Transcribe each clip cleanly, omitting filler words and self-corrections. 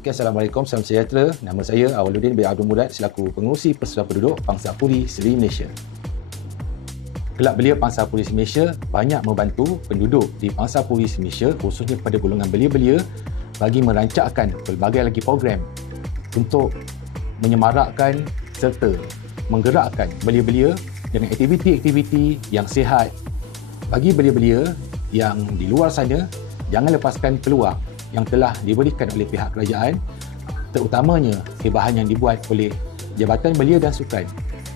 Okay, Assalamualaikum, salam sejahtera. Nama saya Awaluddin bin Abdul Murad selaku pengurusi Persatuan Penduduk Pangsa Puri Seri Malaysia. Kelab Belia Pangsa Puri Seri Malaysia banyak membantu penduduk di Pangsa Puri Seri Malaysia, khususnya pada golongan belia-belia, bagi merancangkan pelbagai lagi program untuk menyemarakkan serta menggerakkan belia-belia dengan aktiviti-aktiviti yang sihat. Bagi belia-belia yang di luar sana, jangan lepaskan peluang yang telah diberikan oleh pihak kerajaan, terutamanya kebahan yang dibuat oleh Jabatan Belia dan Sukan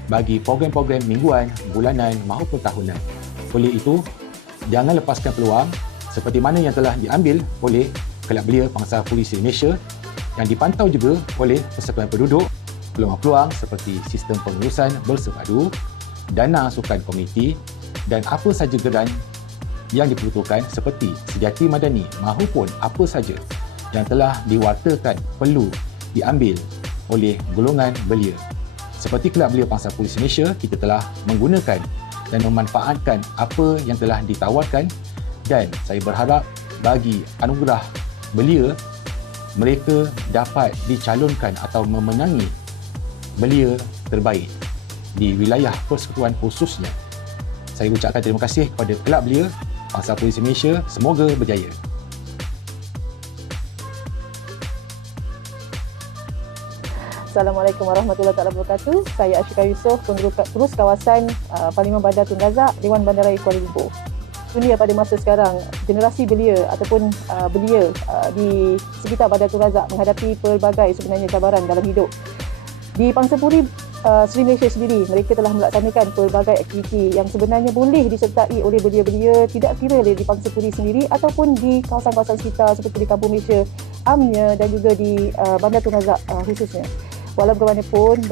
bagi program-program mingguan, bulanan maupun tahunan. Oleh itu, jangan lepaskan peluang seperti mana yang telah diambil oleh Kelab Belia Pangsa Puri Seri Malaysia yang dipantau juga oleh Persatuan Penduduk. Peluang-peluang seperti sistem pengurusan bersepadu, dana sukan komuniti dan apa saja geran yang diperuntukkan seperti sejati madani mahupun apa saja yang telah diwartakan perlu diambil oleh golongan belia. Seperti Kelab Belia Pangsa Puri Seri Malaysia, kita telah menggunakan dan memanfaatkan apa yang telah ditawarkan, dan saya berharap bagi anugerah belia, mereka dapat dicalonkan atau memenangi belia terbaik di wilayah persekutuan khususnya. Saya ucapkan terima kasih kepada Kelab Belia Pangsa Puri Seri Malaysia, semoga berjaya. Assalamualaikum warahmatullahi wabarakatuh. Saya Ashika Yusof, pengurus kawasan Parlimen Bandar Tun Razak, Dewan Bandaraya Kuala Lumpur. Dunia pada masa sekarang, generasi belia ataupun belia di sekitar Bandar Tun Razak menghadapi pelbagai sebenarnya cabaran dalam hidup. Di Pangsa Puri Seri Malaysia sendiri, mereka telah melaksanakan pelbagai aktiviti yang sebenarnya boleh disertai oleh belia-belia, tidak kira di Pangsa Puri sendiri ataupun di kawasan-kawasan sekitar seperti di Kampung Malaysia, Amnya dan juga di Bandar Tun Razak khususnya. Walau bagaimanapun,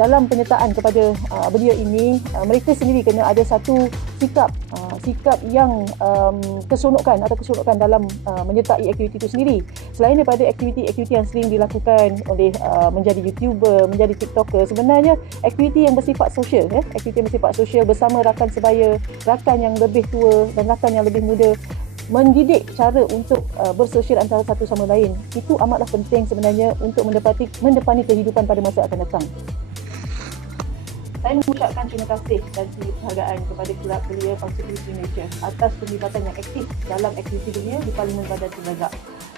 dalam penyertaan kepada belia ini, mereka sendiri kena ada satu sikap yang keseronokan dalam menyertai aktiviti itu sendiri. Selain daripada aktiviti-aktiviti yang sering dilakukan oleh menjadi YouTuber, menjadi TikToker, sebenarnya aktiviti yang bersifat sosial, aktiviti yang bersifat sosial bersama rakan sebaya, rakan yang lebih tua dan rakan yang lebih muda, mendidik cara untuk bersosial antara satu sama lain. Itu amatlah penting sebenarnya untuk mendepani kehidupan pada masa akan datang. Saya mengucapkan terima kasih dan penghargaan kepada Kelab Belia Pangsa Puri Seri Malaysia atas penglibatan yang aktif dalam aktiviti belia di Parlimen Bandar Tun Razak.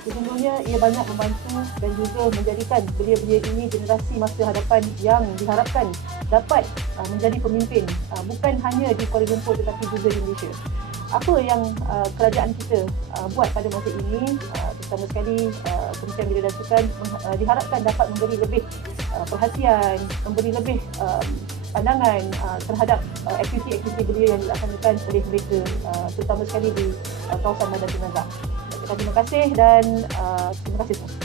Sesungguhnya ia banyak membantu dan juga menjadikan belia-belia ini generasi masa hadapan yang diharapkan dapat menjadi pemimpin bukan hanya di Kuala Lumpur tetapi juga di Malaysia. Apa yang kerajaan kita buat pada masa ini, terutama sekali Kementerian Belia dan Sukan diharapkan dapat memberi lebih perhatian, memberi lebih pandangan terhadap aktiviti-aktiviti belia yang dilaksanakan oleh mereka, terutama sekali di kawasan Bandar Tun Razak. Terima kasih dan terima kasih semua.